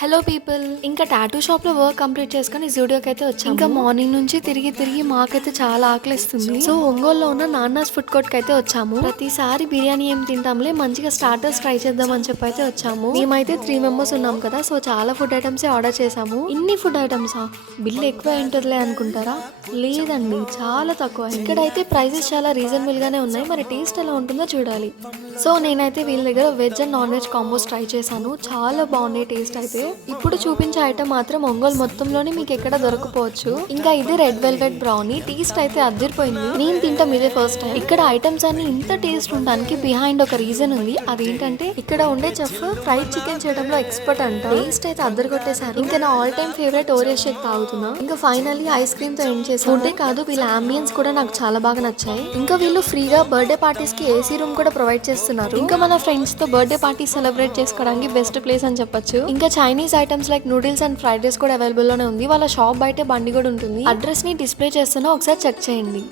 Hello people, ఇంకా tattoo shop లో work complete చేసుకుని జూడియోకి అయితే వచ్చాము. ఇంకా మార్నింగ్ నుంచి తిరిగి మాకైతే చాలా ఆకలిస్తుంది. సో ఒంగోలులో ఉన్న నాన్నాస్ ఫుడ్ కోర్ట్ కి అయితే వచ్చాము. ప్రతిసారి బిర్యానీ ఏం తింటాంలే, మంచిగా స్టార్టర్స్ ట్రై చేద్దాం అని చెప్పి అయితే వచ్చాము. మేమైతే 3 మెంబర్స్ ఉన్నాం కదా, సో చాలా ఫుడ్ ఐటమ్స్ ఆర్డర్ చేసాము. ఇన్ని ఫుడ్ ఐటమ్సా, బిల్ ఎక్కువ ఉంటుందిలే అనుకుంటారా? లేదండి, చాలా తక్కువ. ఇక్కడైతే ప్రైజెస్ చాలా రీజనబుల్ గానే ఉన్నాయి. మరి టేస్ట్ ఎలా ఉంటుందో చూడాలి. సో నేనైతే వీళ్ళ దగ్గర veg and non veg combos try చేశాను. చాలా బాగున్నాయి టేస్ట్ అయితే. ఇప్పుడు చూపించే ఐటమ్ మాత్రం ఒంగోలు మొత్తంలోనే మీకు ఎక్కడ దొరకపోవచ్చు. ఇంకా ఇది రెడ్ వెల్వెట్ బ్రౌనీ. టేస్ట్ అయితే అదిరిపోయింది. నేను తింటాం ఇదే ఫస్ట్ టైం. ఇక్కడ ఐటమ్స్ అన్ని ఇంత టేస్ట్ ఉండడానికి బిహైండ్ ఒక రీజన్ ఉంది. అదేంటంటే ఇక్కడ ఉండే చెఫ్ ఫ్రైడ్ చికెన్ చేయడంలో ఎక్స్పర్ట్ అంట. టేస్ట్ అయితే అద్దరు కొట్టేశారు. ఇంకా నా all time favourite Oreo shake తాగుతున్నా. ఇంకా ఫైనల్లీ ఐస్ క్రీమ్ తో ఎండ్ చేసి ఫుడ్డే కాదు, వీళ్ళ అంబియన్స్ కూడా నాకు చాలా బాగా నచ్చాయి. ఇంకా వీళ్ళు ఫ్రీగా బర్త్డే పార్టీస్ కి ఏసీ రూమ్ కూడా ప్రొవైడ్ చేస్తున్నారు. ఇంకా మన ఫ్రెండ్స్ తో బర్త్డే పార్టీ సెలబ్రేట్ చేసుకోవడానికి బెస్ట్ ప్లేస్ అని చెప్పొచ్చు. ఇంకా Chinese items like noodles and fried rice కూడా అవైలబుల్ లోనే ఉంది. వాళ్ళ షాప్ బయట బండి కూడా ఉంటుంది. అడ్రస్ ని డిస్ప్లే చేస్తున్నా, ఒకసారి చెక్ చేయండి.